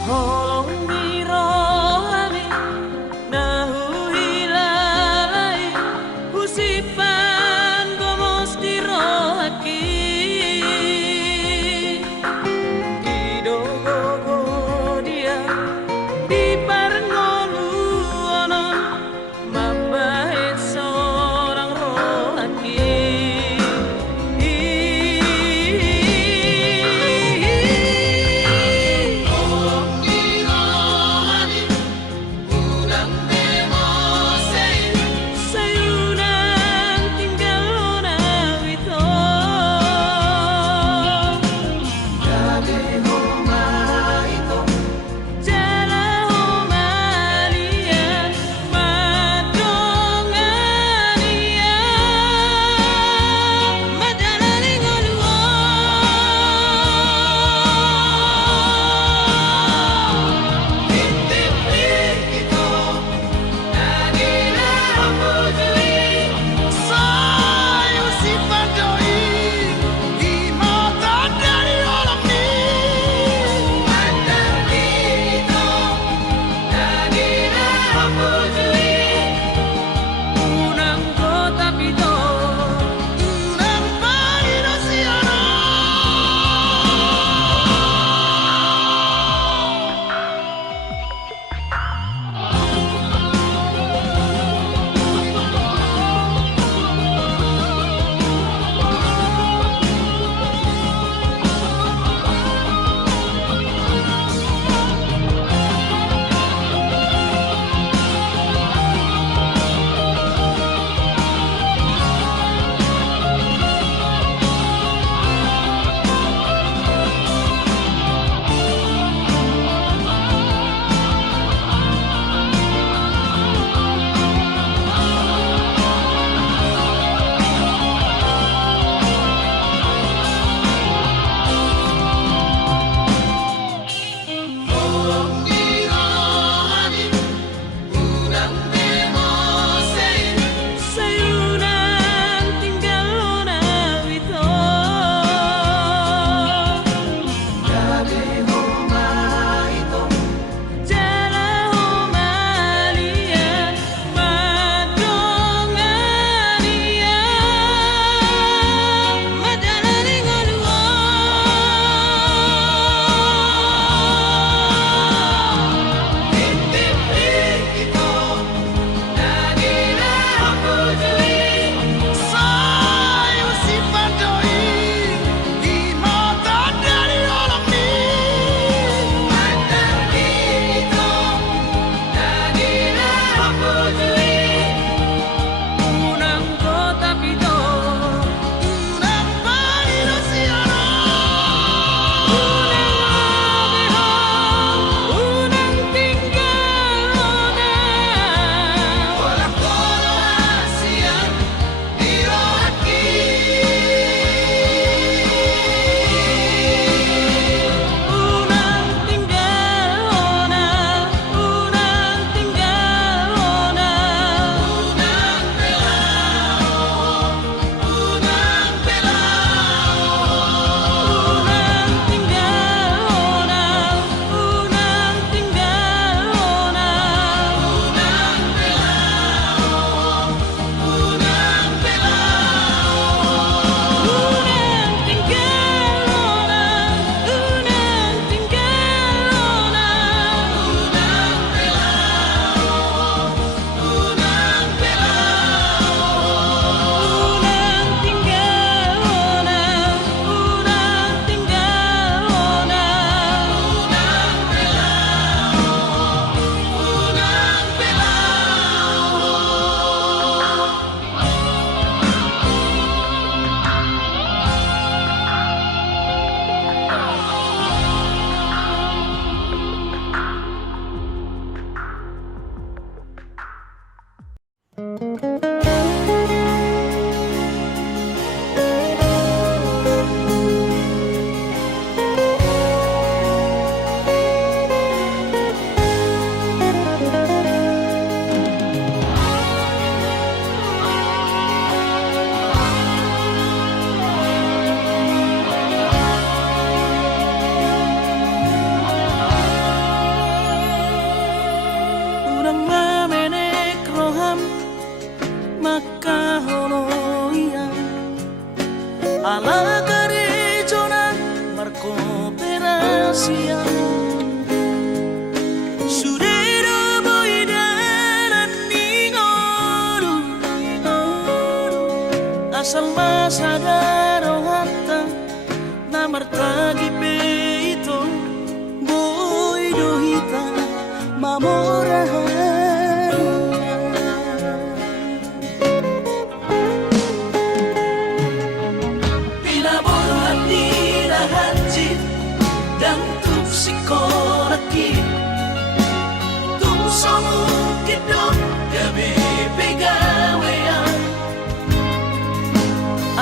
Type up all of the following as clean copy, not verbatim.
Holong mirohani nahu hilalai husipan gomos dirohaki idogogo dia di parngoluono mambahe seorang rohaki.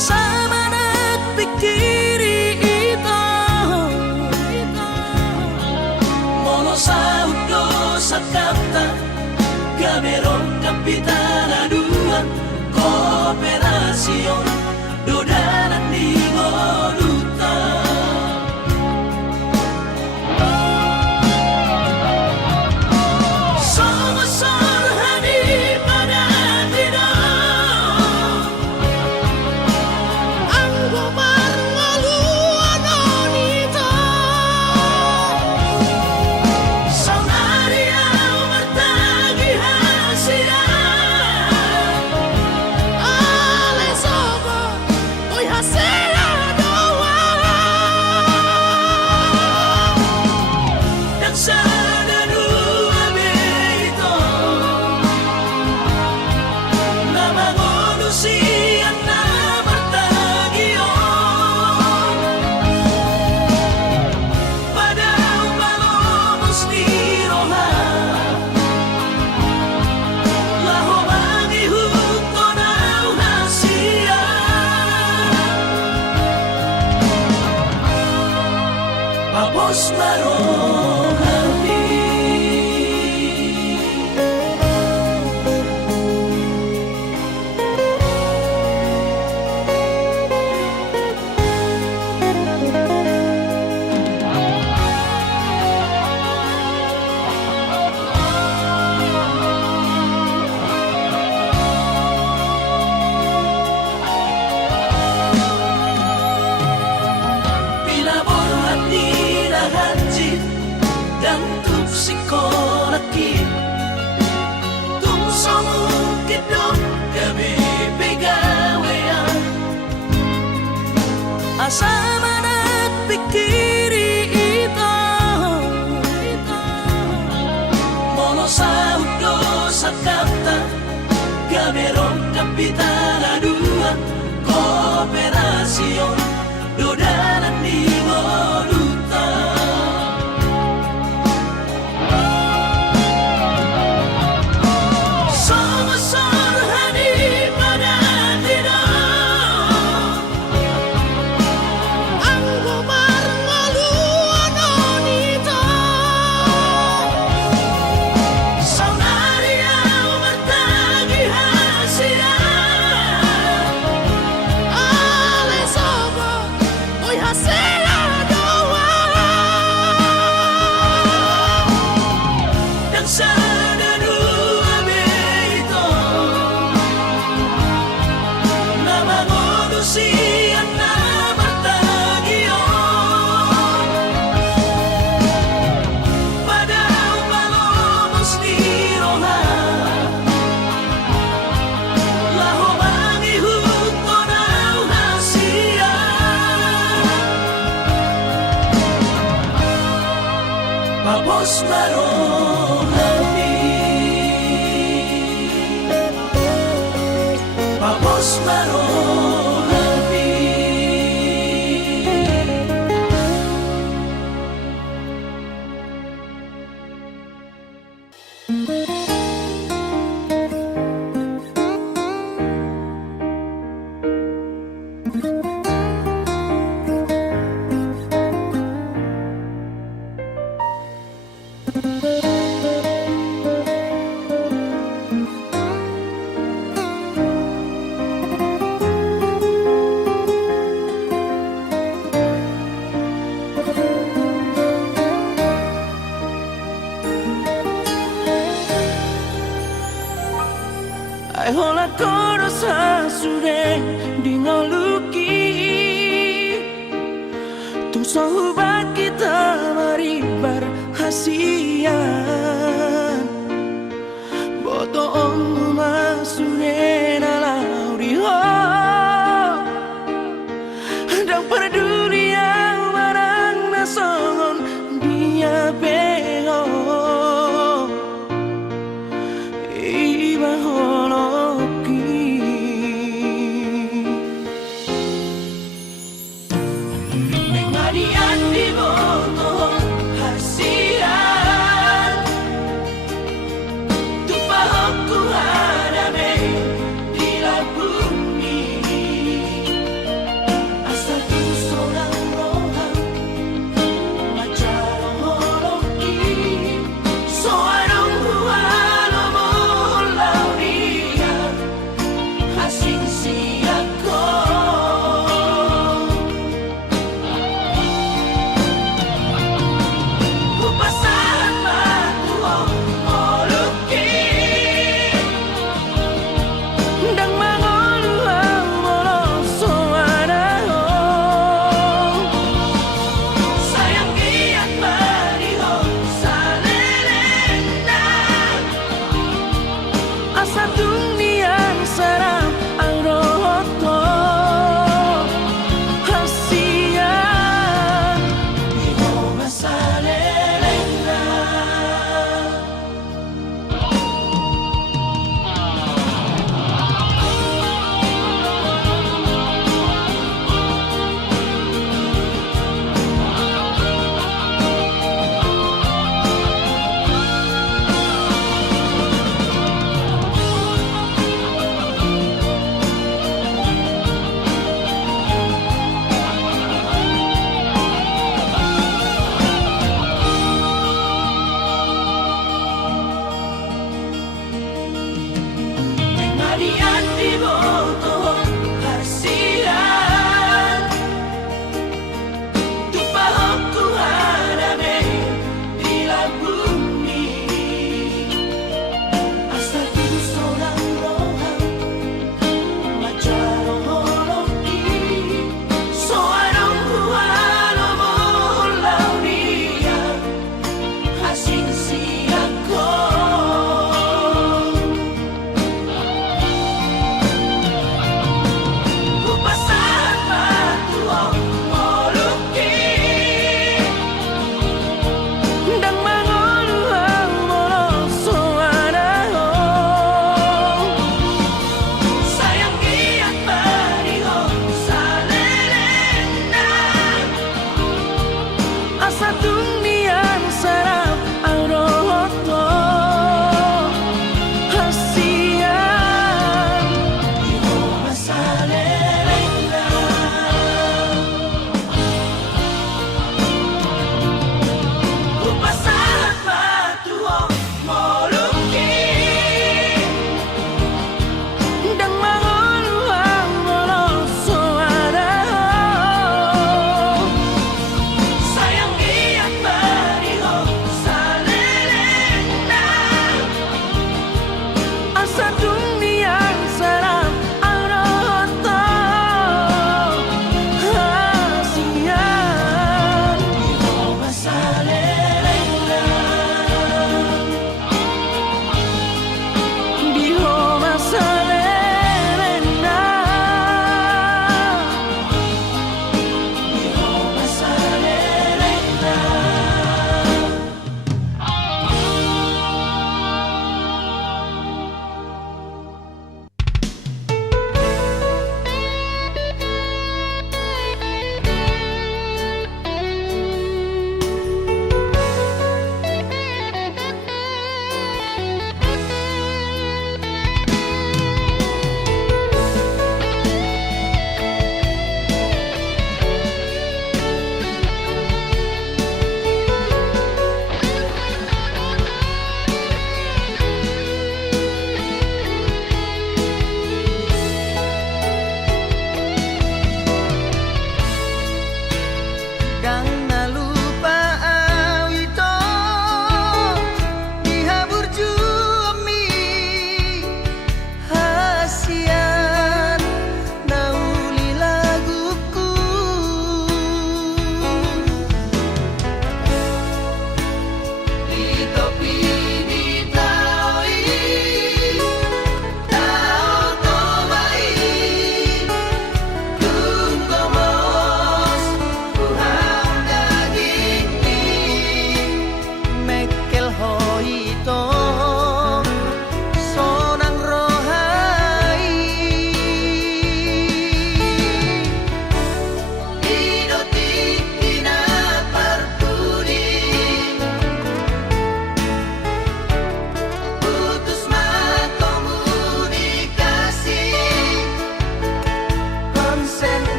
asa manat pikiri ito mono sa udo sa kapta gamerong kapitana dua kooperasyon dodanan di Moduta Somasor hani pada tidak ang gobarnalo anonito Saunaria martagi hasia Papos marohami dan tupsikolaki tung somukit dong kami pegawean asa manat pikiri ito mono sa udo sa kapta gamerong kapitana dua kooperasyon dodanan di Moduta Papos marohami Papos marohami Ai hola koro sa sure dingoluki tung sahubat kita mari berhasian boto om masune na lauriho dan peduli yang barang nasongon dia beho iba holoki mengadian di boto hasian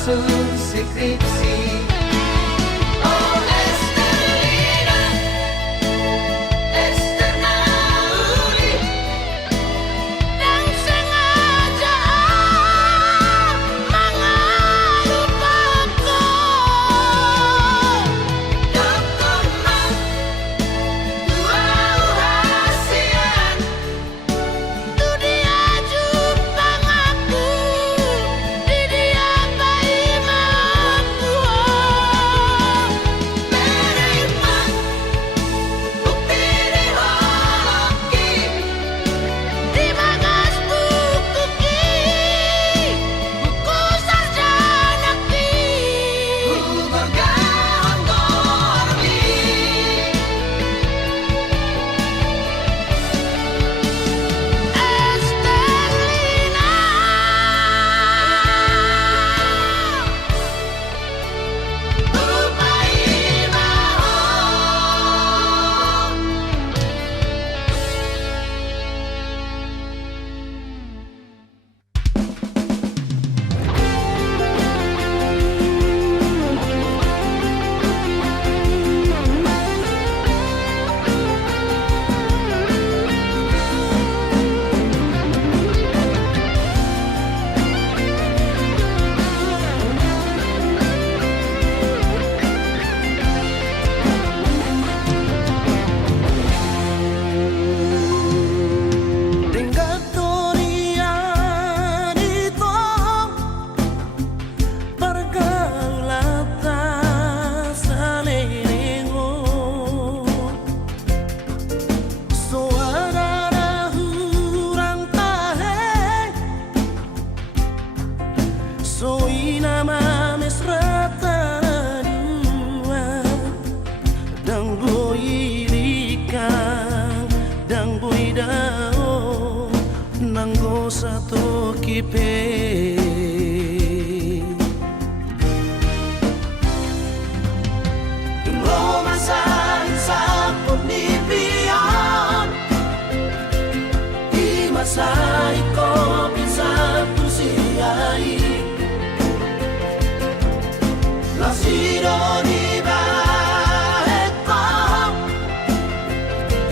masuk skripsi. Oh Estelina, Esternauli, dan sengaja mengelupaku. Dokterna, wow hasian, tu dia jupang aku, di dia bayi mampu. Menerima bukti psikologi di bagas buku buku sarjana ku bergaun gormi. Estelina, bayi mau. Tingkat Korea dito pergaulata salilingo suara hurang tahe soina mames rata dua dang boy likang dang boy dao nanggo satu kipe romansa sampun dibian di masa iko bisa tusiai lasido di baeta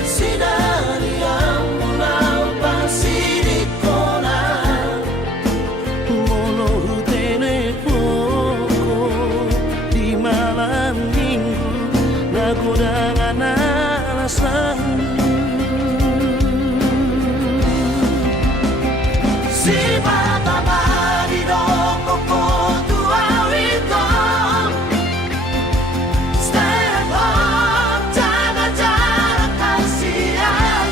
sinari yang mulau pasidikona molo telepoko di malam minggu nagodangan alasan si mata di doko tua wito stay at home jaga jarak kasihan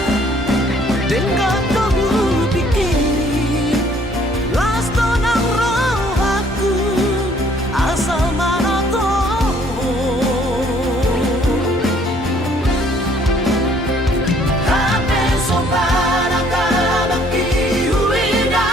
dengan kau pikir last nang roh aku asal mana tahu tapi sopan agak baki uida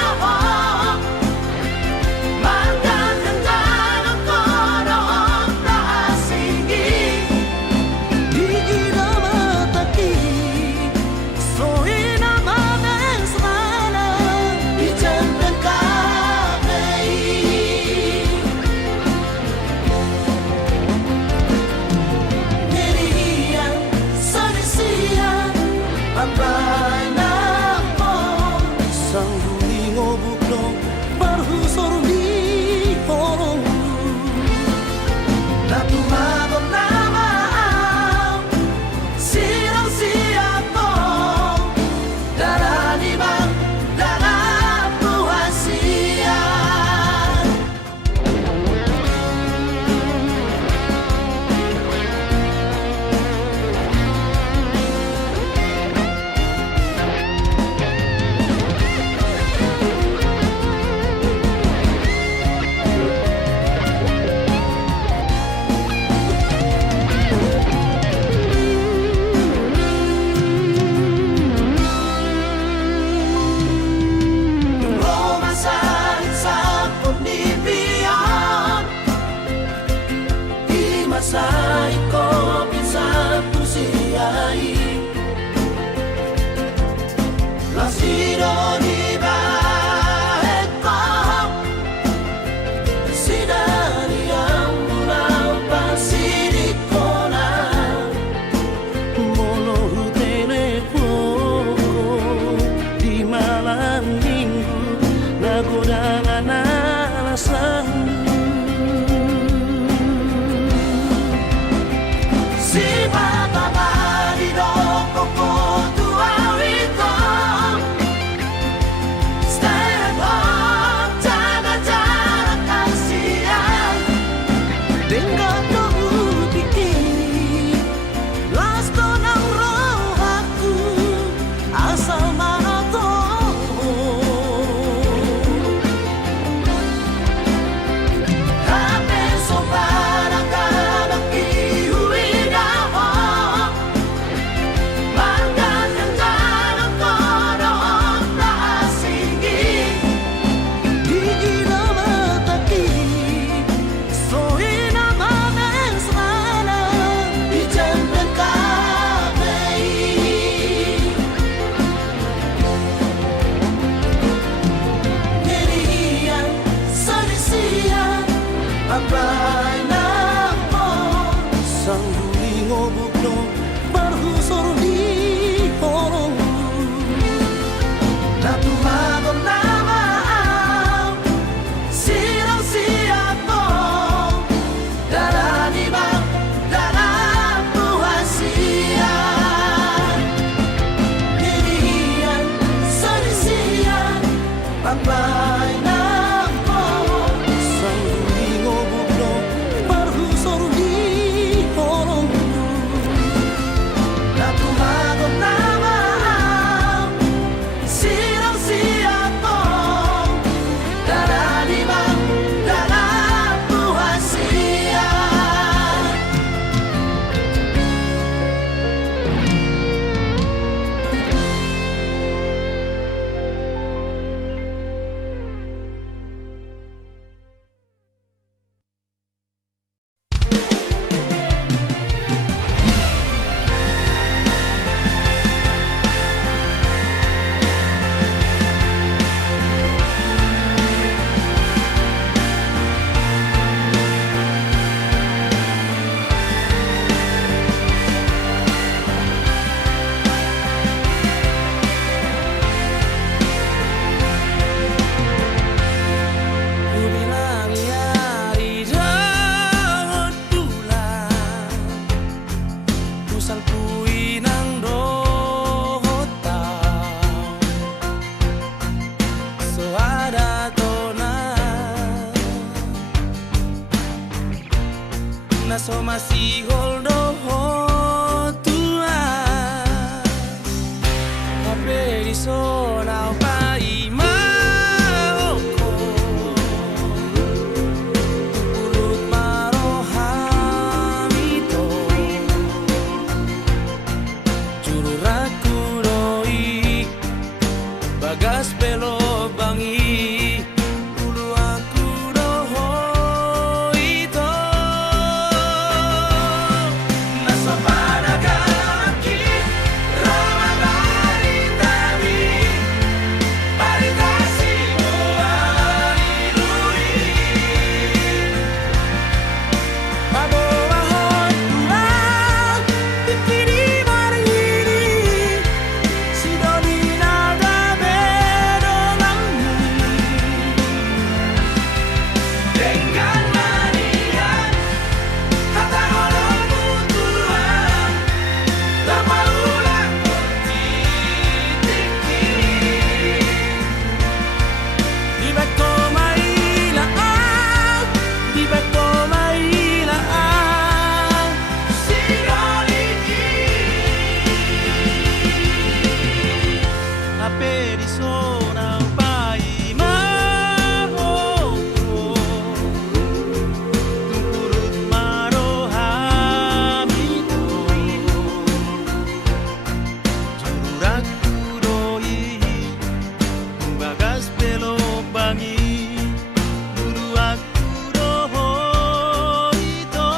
malam minggu, lagu dengan alasanmu. Si baba marido koko tua wito, stay at home, jaga jarak kasihan. Tinggal tunggu pikir, lasto ng roh aku, asal marato. Tapi sobrang kadang iuwi na ako, bahkan yang jalan ko noon naasingin. Di ina mataki, so ina mamen sana, ijan ng kamay. Niriyan, salisiyan, pagbanak mo. Sang huling obugno, barhusor di horong. Natumagom na maaw, sirang siya po. Dala ni bang, dala buhay siya. Niriyan, salisiyan, pagbanak mo. Sang huling obugno, barhusor di horong. Natumagom na maaw, sirang siya po. Dala ni bang, dala buhay siya. Ku bilang hari daun bulan, ku salpui ng rohotaw. So ada to na so masihol rohotuan. Kaperi so na paimao ko, pulot marohamito, jururaku doi, bagas pelo bangi, ulu aku doho ito. Nasa panagalaki, ramabali tabi, paritasi mo alilui. Pabawahon tuan, pikiri mariri, si doni nada bedonganmu. Dengan manian, kata olahmu tuan, lama ulang titiki. Di beto mailaan, di beto mailaan, si doliki. Ape di sonang paimao ko, tungkurut marohamito, jururaku doi, bagas pelo bangi, dulu aku doho ito.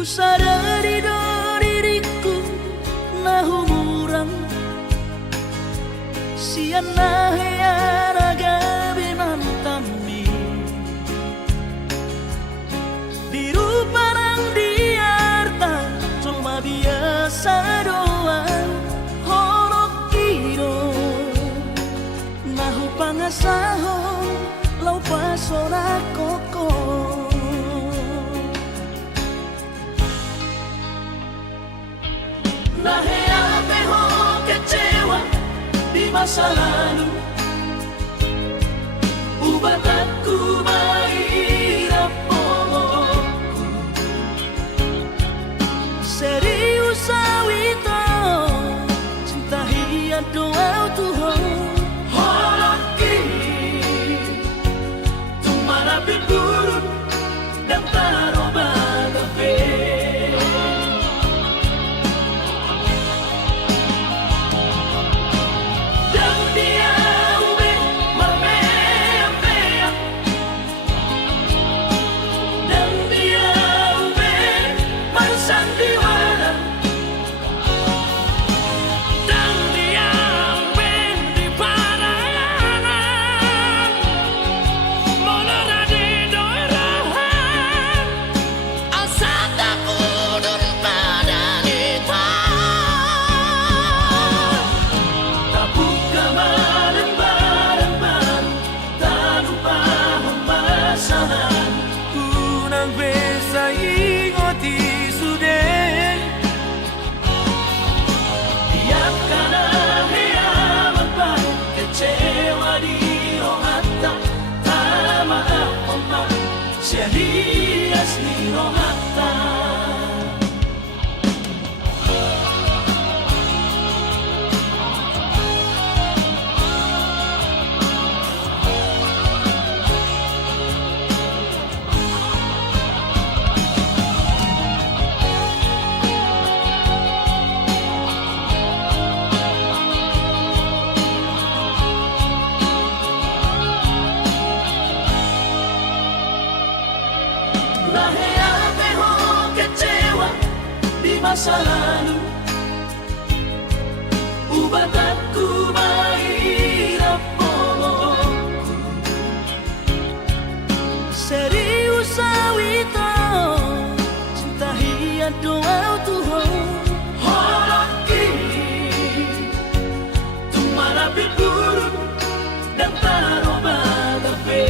Ku sadari do diriku na humurang siana hea gabi nantami biru parang diarta cuma biasa doang horok kiro nahu pangasahon lau pasora koko. Nahea peho kecewa di masa lalu, ubatanku mahirap pokokku. Serius awito, cinta hiat doa Tuhan. Holoki, tumara pinturun dan taroba kafe. Dias ni rohata Nahea peho kecewa di masa lalu, ubatanku mahirap pokokku. Serius awito, cinta hiat doa Tuhan. Holoki, tumara pinturun dan taroba kafe.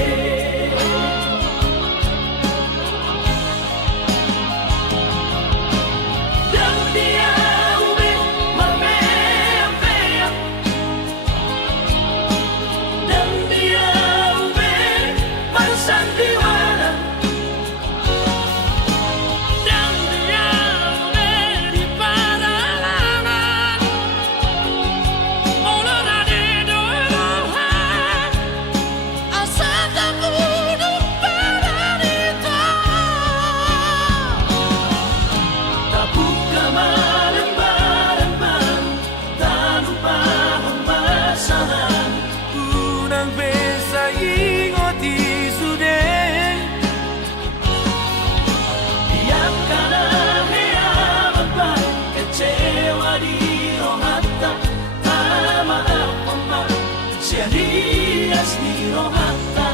Dias ni rohata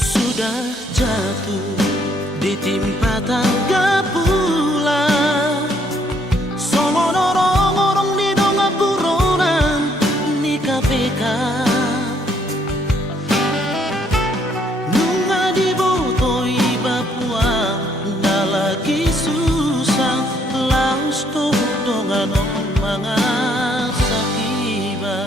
Sudah jatuh ditimpa tangga pula, Somo dorong-dorong di donga buronan di KPK. Nunga di botoi Papua na lagi susah, laos to dongan mga sakiba.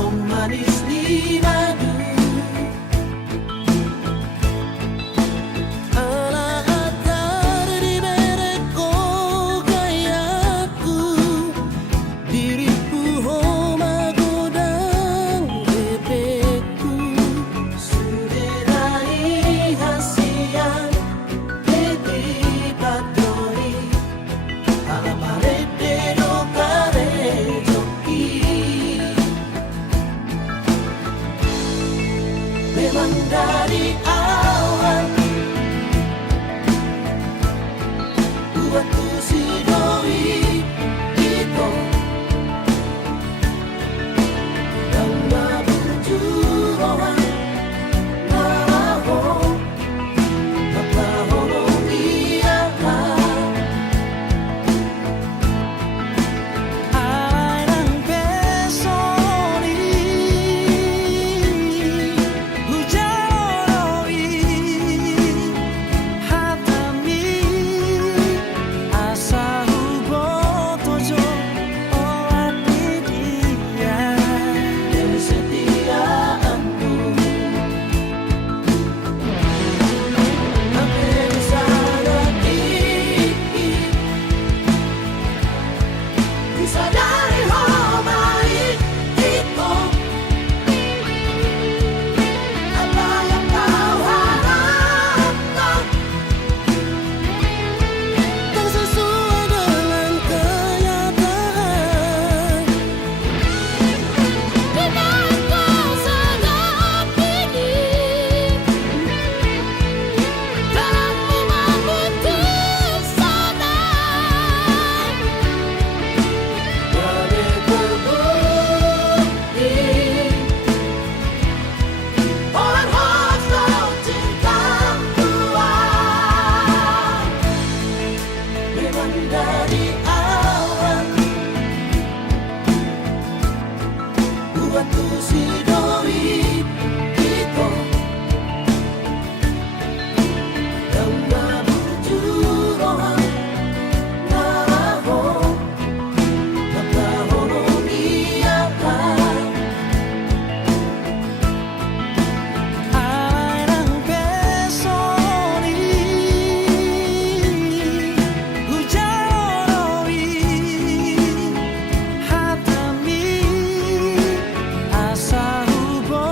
pemanis di madu. Anak atar di bereko gayaku, diriku homa godang bebekku. Suderai hasian beti patroli, ala parete do kare joki. Memang dari awal buatku si doi itu yang mabujurohan naraho makaholongiaha. Alay ng pesoni, hujanoi, hatami, asa hubotojo, oati dia. Kesetiaanmu hampir sangat tinggi, bisa dari homai itu. Apa yang kau harapkan tak sesuai dengan kenyataan. Dengan kau sedap ini dalam memutuskan Jadi terbukti oleh hasil cinta Tuhan. Memang dari awal buatku si doi itu yang mabujurohan naraho makaholongiaha. Alay ng pesoni, hujanoi, hatami, asa hubo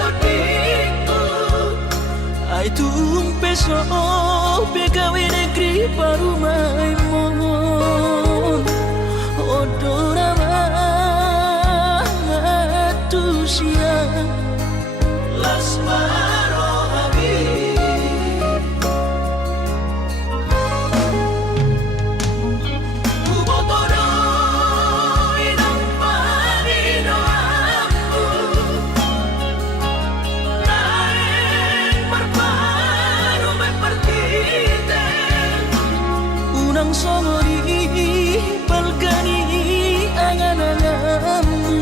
todiko Ai tung peso pegawe negeri parumai mon odora matusia Las marohabi Kubotoro inang marino aku Naeng marparu me partite unang songori balgani angan-anganmu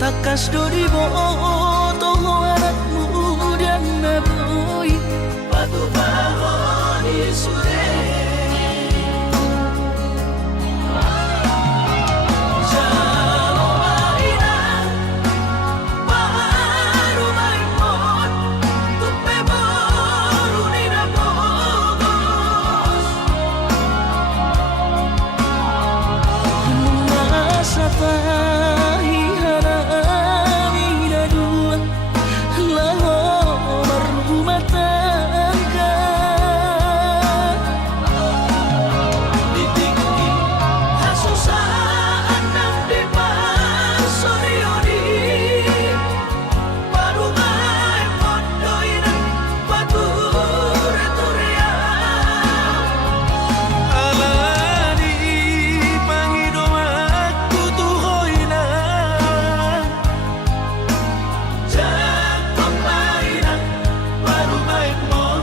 takas dori boto anakmu dan naboy Batu bahoni sure Jalo maina Baru maimon Tupe baru nina bogos masa tahi harami na dua laho rumah tangga Ditinggi Hasusaan ng depan Sorioni Baru maimon Doina Bature-turea alani pangido aku tuhoy na Jakong maina Baru maimon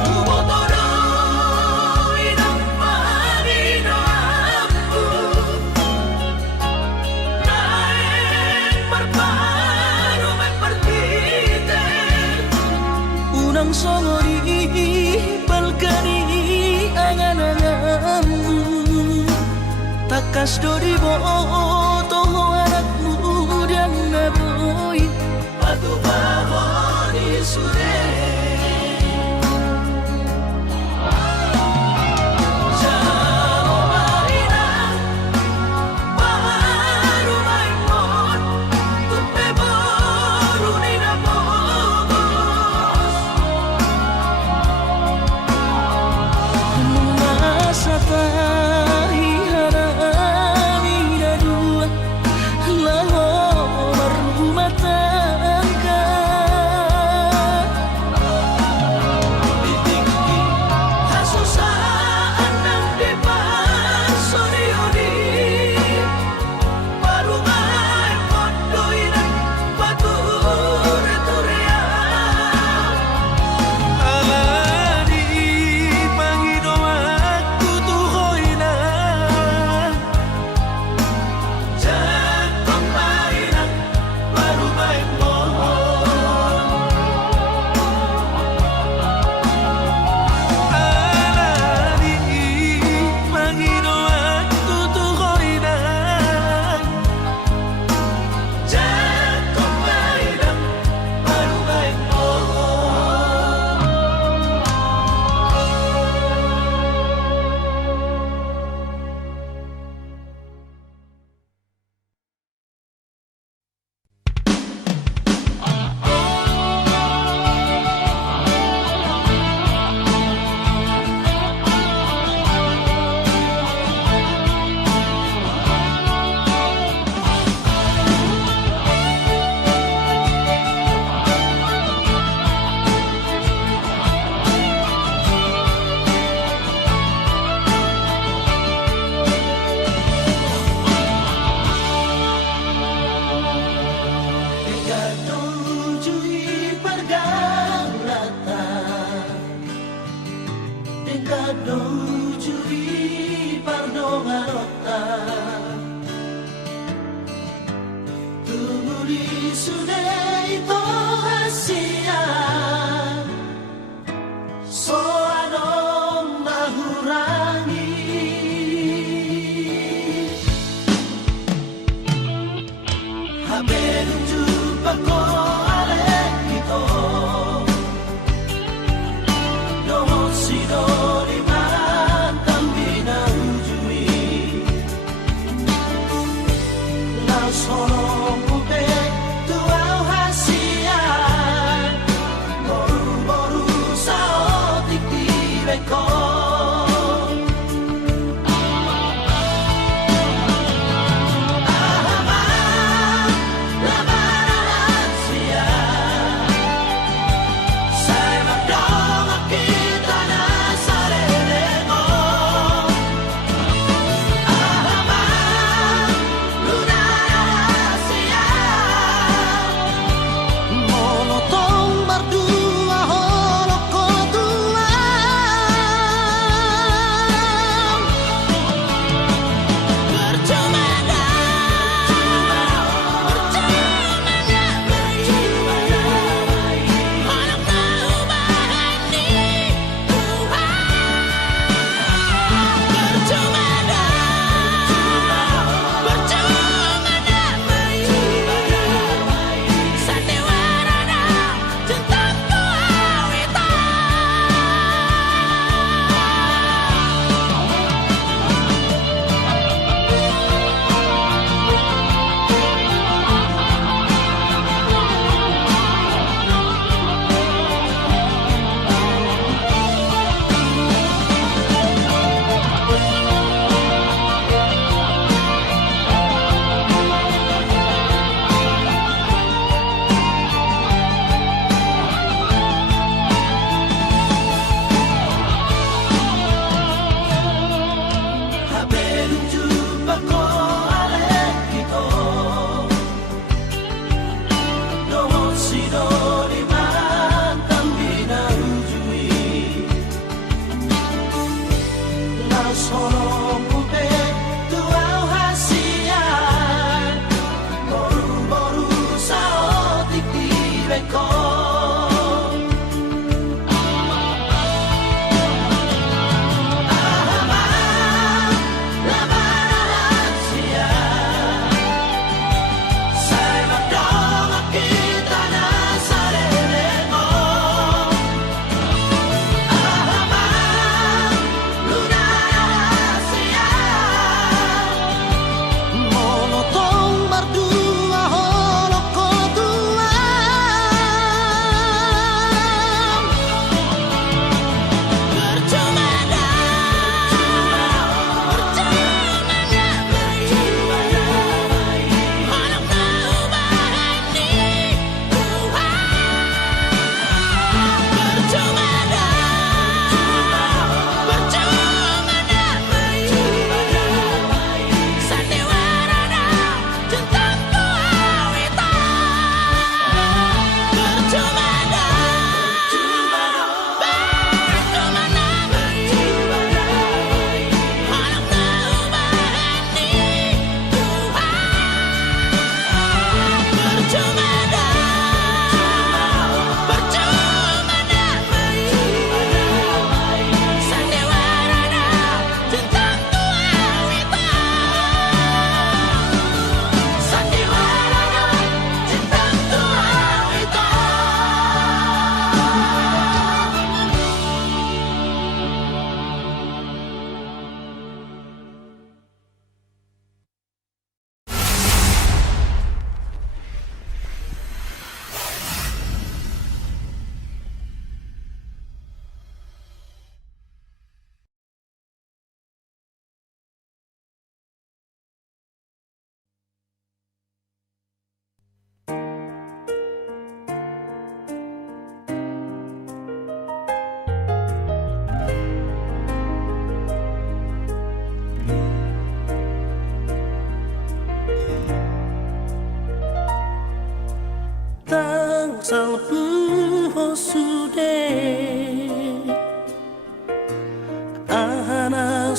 Kubotoro inang marino aku Naeng marparu me partite unang songori balgani angan-anganmu takas dori boto anakmu dan naboy Batu bahoni sure Jalo maina Baru maimon Tupe baru nina bogos masa tahi harami na dua laho rumah tangga Ditinggi Hasusaan ng depan Sorioni Baru maimon Doina Bature-turea alani pangido aku tuhoy na Jakong maina Baru maimon alani pangido aku tuhoy na Jakong maina Baru maimon Kadong curi pardo が乗ったTulis sudah itu hasia Soano mahurangi Habis jumpa ko alek ito No sinori man tambi na ujui La sono pupe tuau hasia Boru-boru sao tikti beko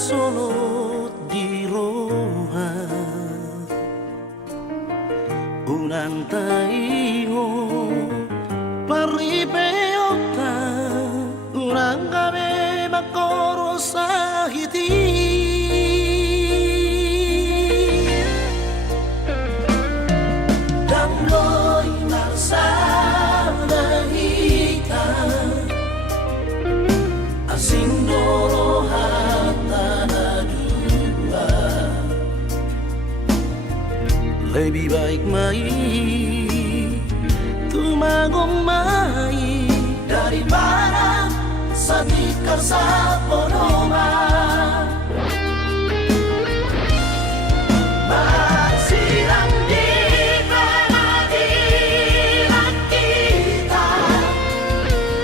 solo di pantai ho paripeota urang gabe makoro sahiti dan loy marsada hita asing doro hatana dua lebih baik mai tumagumay daripada sa tikar sa ponoma. Magsirang di pamadilan kita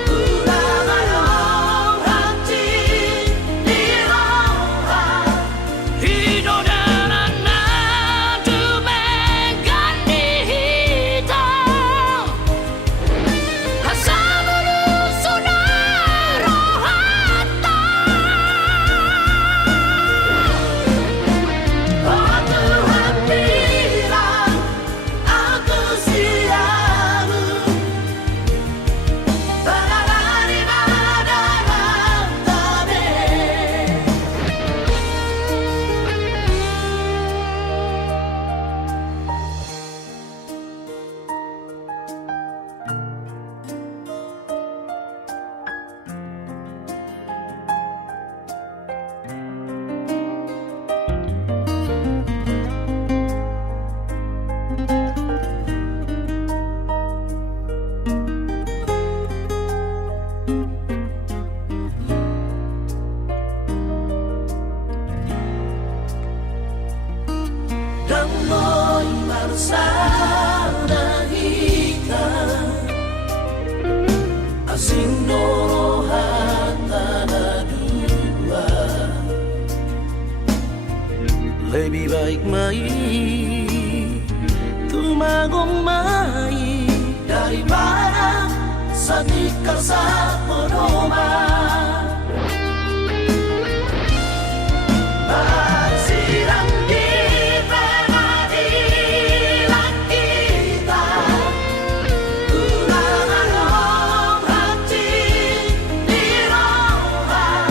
ulang ayong hati di roha Hinodanan na tumegan ni hitam Kasama luso na rohata Aku hatiran aku siamu Barangani madalang tabi Dan loy marsada hita asing doro hatana dua lebih baik mai tumagumay daripada sa tikar sa ponoma. Magsirang di pamadilan kita ulang ayong hati di roha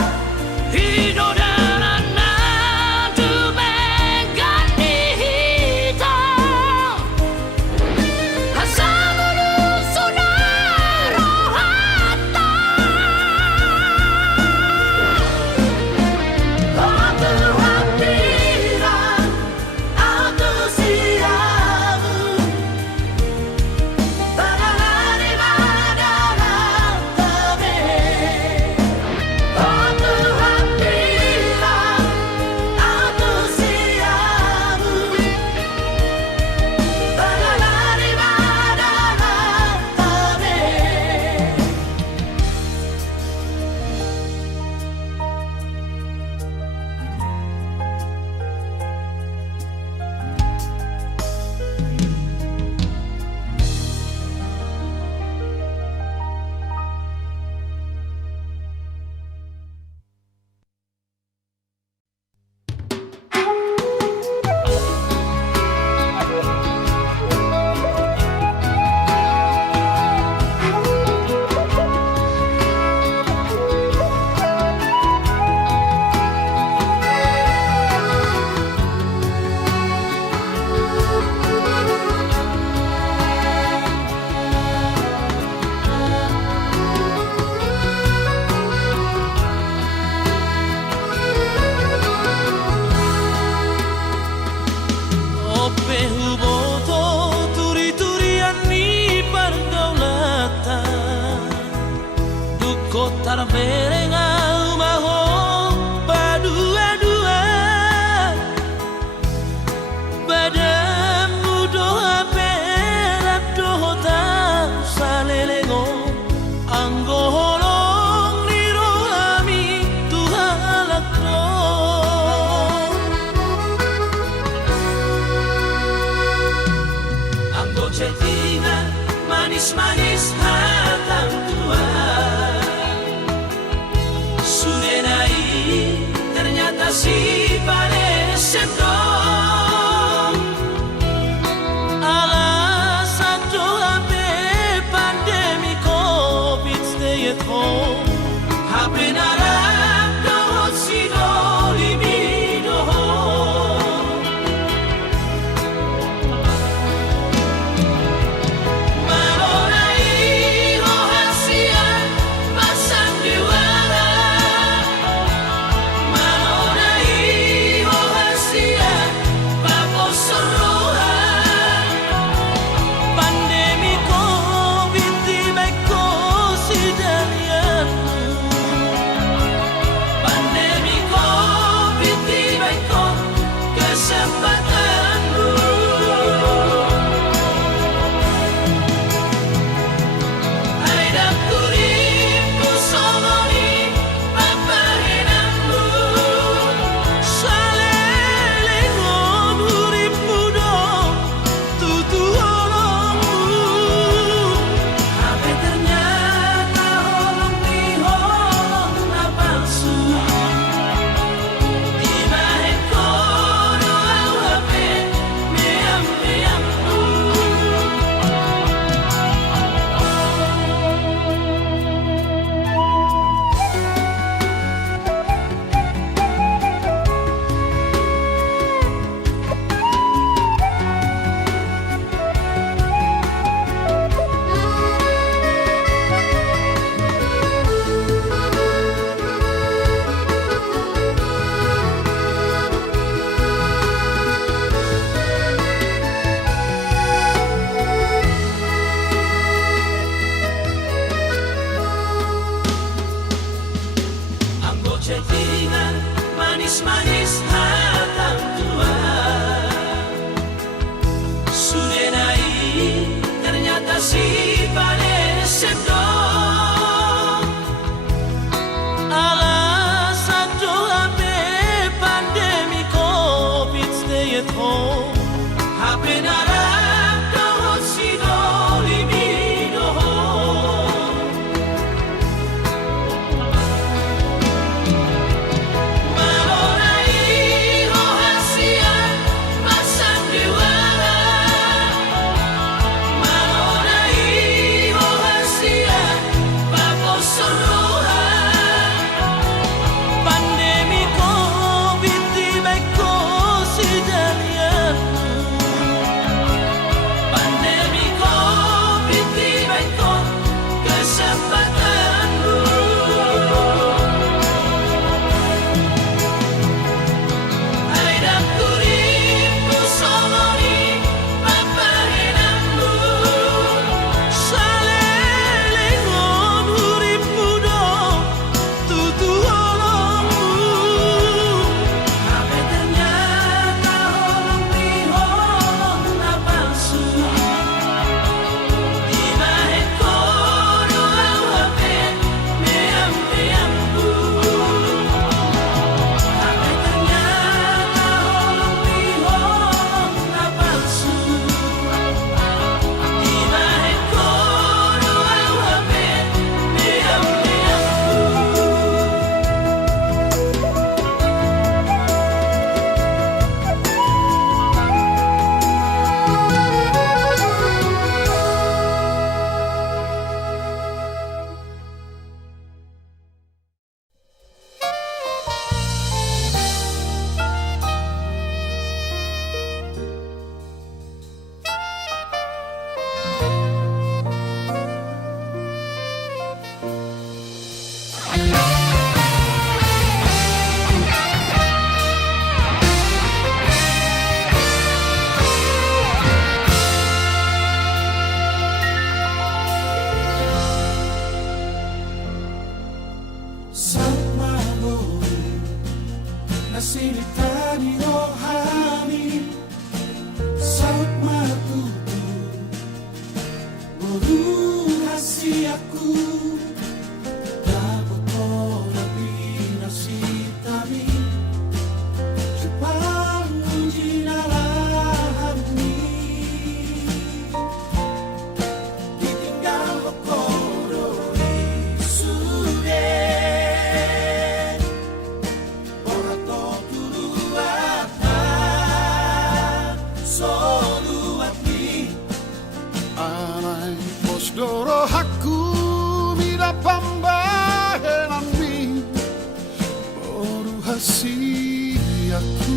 Hinodanan na tumegan ni hitam Kasama luso na rohata Aku hatiran aku siamu Barangani madalang tabi Aku hatiran aku siamu Barangani madalang tabi Ope huboto turi-turian ni pergaulatan Duko tarberenga umaho padua-dua Badamu doa perak dohota salelengo Anggo holong ni rohami tuhalak Anggo cetingan manis-manis hatang tua Silita ni rohani saut matutu Boru rahasiaku dapat lebih nasitami Jepang jinalahani ditinggal lokoro isude Doro haku mira pambahenan mi Boru hasiaku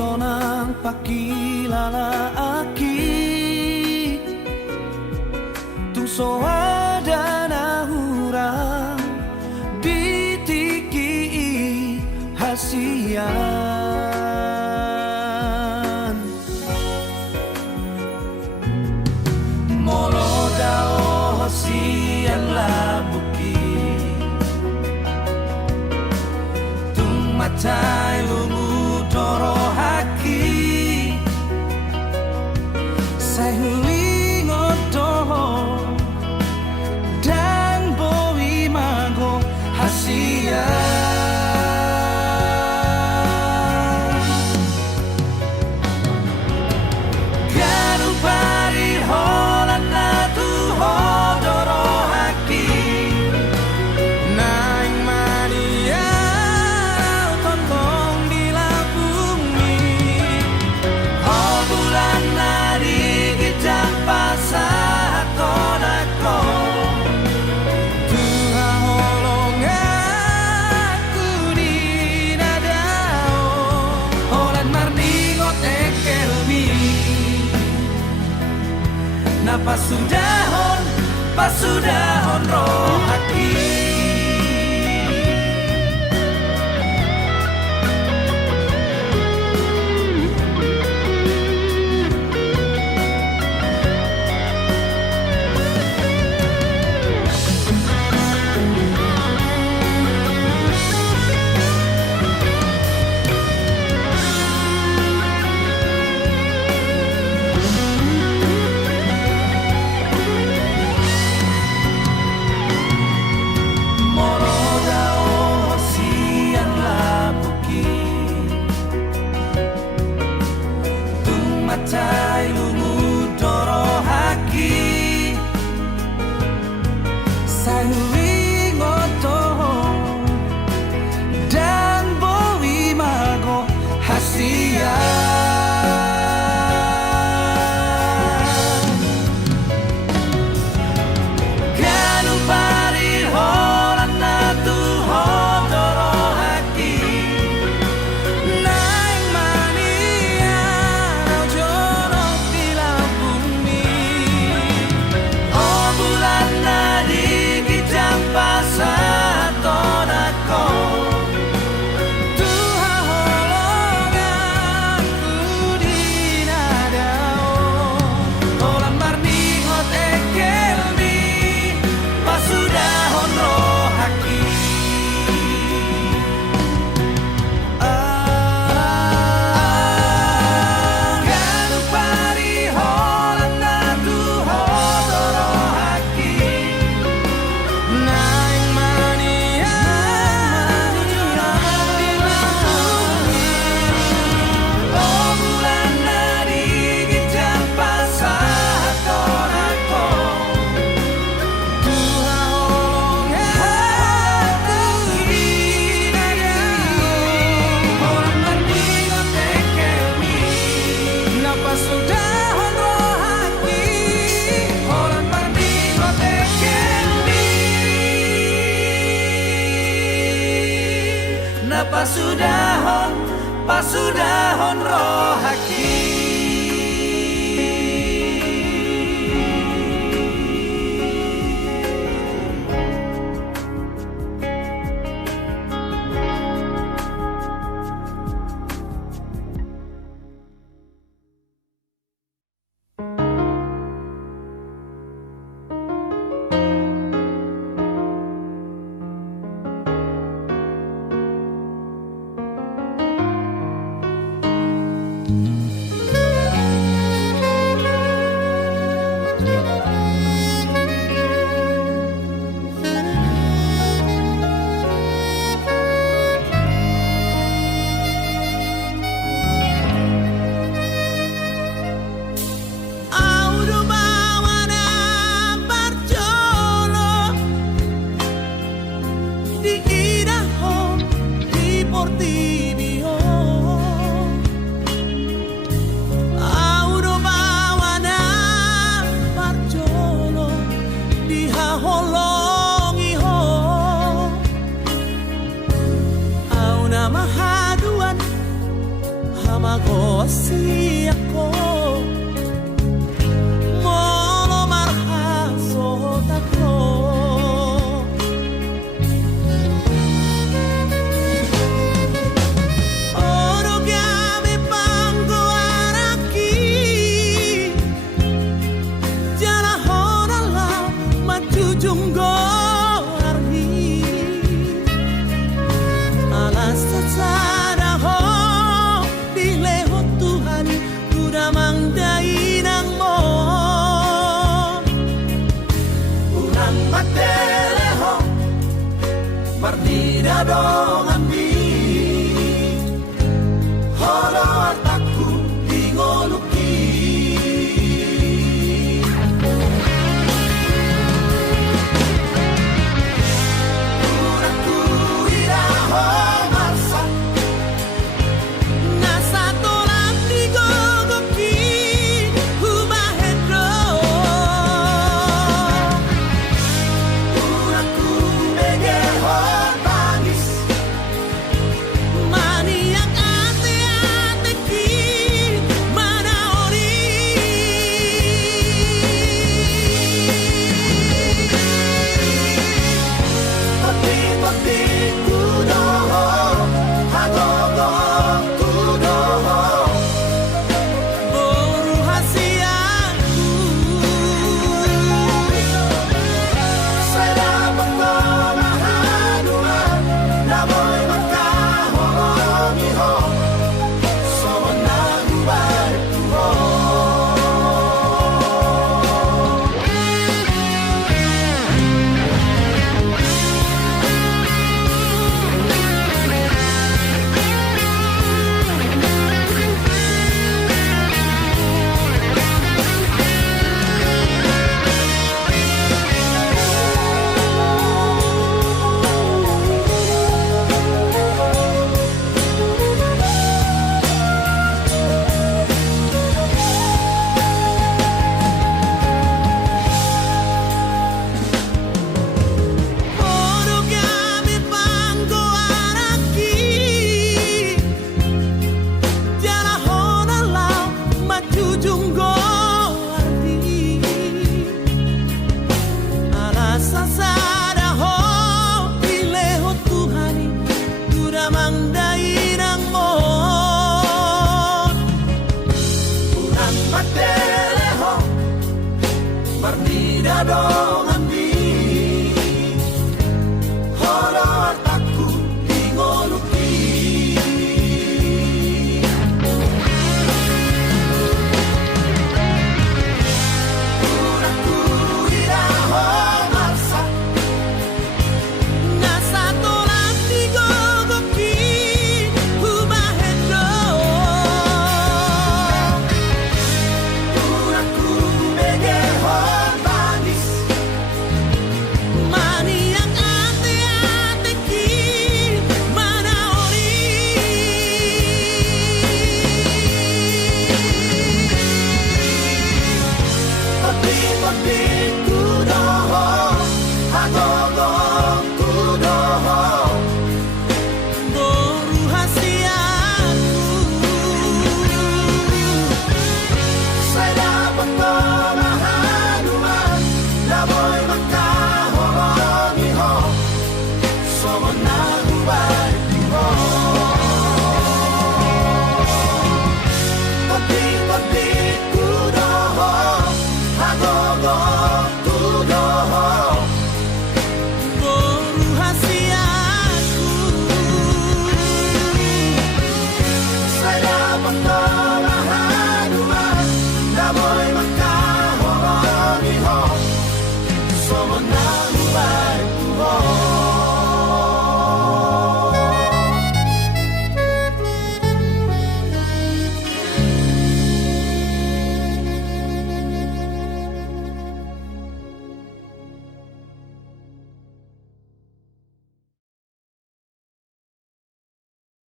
sonang pakilala aki tung so ada na hurang bitiki hasian molo dao hasian labuki tung matai lungu toro haki sai hui ngotoho dan boi mago hasian Ganu pari holan na tu hodoro haki naing mania tontong di labumi oh bulan nari gijang pasah tonako Tuhan holong aku di nadao holan marningot ekelmi na pasudahon roh haki Matai lungu toro haki Sayuri ngotoho dan boi mago hasian Ganu pari holan na tu hodoro haki Naing mania jorok di labumi Oh bulan nadi kijang pasah tonako Tuhan holong aku di nadao Holan marningot ekelmi pasudahon roh haki Ganu pari holan na tu hodoro haki Naing mania jorok di labumi Oh bulan nadi gijang pasah tonako Tuhan holong aku di nadao Holan marningot ekelmi na pasudahon roh haki Holan marningot ekelmi na pasudahon roh haki magosi ako Molo marhasot ako Oro gabi panggo araki Jana honala majujunggo arhi Alas sada ho dilehot Tuhan kuda mangdainang mo Unang mateleho Mardida dongan di Holo ataku dingoluki Unangku iraho marsa Nasa tolang digogoki humahedro Unangku megeho tangis Maniak ate-ateki manaori Pati-pati kudoho Hagogo kudoho Boru hasiaku Saya pengolahanua Namoy magkahongiho So nagubar tuho Oro gabi panggo araki Jana honala majujunggo ardi Alasa sada ho dilehot Tuhani kuda mangdainang mo Unang mateleho Mardida dong